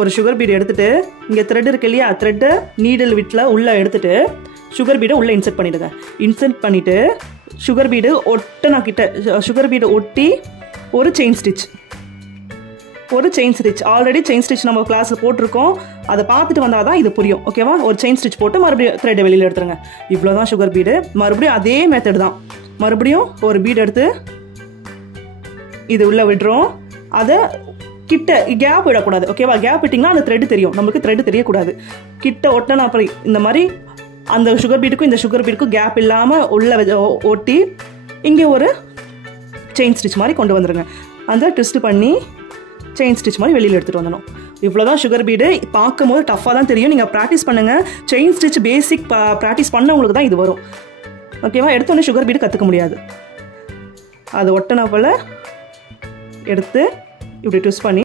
ஒரு sugar bead எடுத்துட்டு இங்கே த்ரெட் இருக்கு இல்லையா, த்ரெட்டை நீடில் விட்டில் உள்ளே எடுத்துட்டு சுகர் பீடை உள்ளே இன்செர்ட் பண்ணிவிடுங்க. இன்செர்ட் பண்ணிவிட்டு சுகர் பீடு ஒட்டினா கிட்ட சுகர் பீடு ஒட்டி ஒரு chain stitch already chain stitch நம்ம கிளாஸில் போட்டிருக்கோம். அதை பார்த்துட்டு வந்தால் தான் இது புரியும். ஓகேவா? ஒரு செயின் ஸ்டிச் போட்டு மறுபடியும் த்ரெட்டை வெளியில் எடுத்துருங்க. இவ்வளோ தான் சுகர் பீடு. மறுபடியும் அதே மெத்தட் தான். மறுபடியும் ஒரு பீடு எடுத்து இது உள்ளே விடுறோம். அதை கிட்ட கேப் விடக்கூடாது. ஓகேவா? கேப் விட்டிங்கன்னா அந்த த்ரெட் தெரியும். நம்மளுக்கு த்ரெட் தெரியக்கூடாது. கிட்ட ஒட்டினா அப்புறம் இந்த மாதிரி அந்த சுகர் பீடுக்கும் இந்த சுகர் பீடுக்கும் கேப் இல்லாமல் உள்ளே ஒட்டி இங்கே ஒரு செயின் ஸ்டிச் மாதிரி கொண்டு வந்துடுங்க. அந்த ட்விஸ்ட் பண்ணி செயின் ஸ்டிச் மாதிரி வெளியில் எடுத்துகிட்டு வந்துடணும். இவ்வளோ தான் சுகர் பீடு. பார்க்கும் போது டஃப்பாக தான் தெரியும். நீங்கள் ப்ராக்டிஸ் பண்ணுங்கள். செயின் ஸ்டிச் பேசிக் ப்ராக்டிஸ் பண்ணவங்களுக்கு தான் இது வரும். ஓகேவா? எடுத்தோடனே சுகர் பீடு கற்றுக்க முடியாது. அது ஒட்டினா போல் எடுத்து இப்படி ட்விஸ்ட் பண்ணி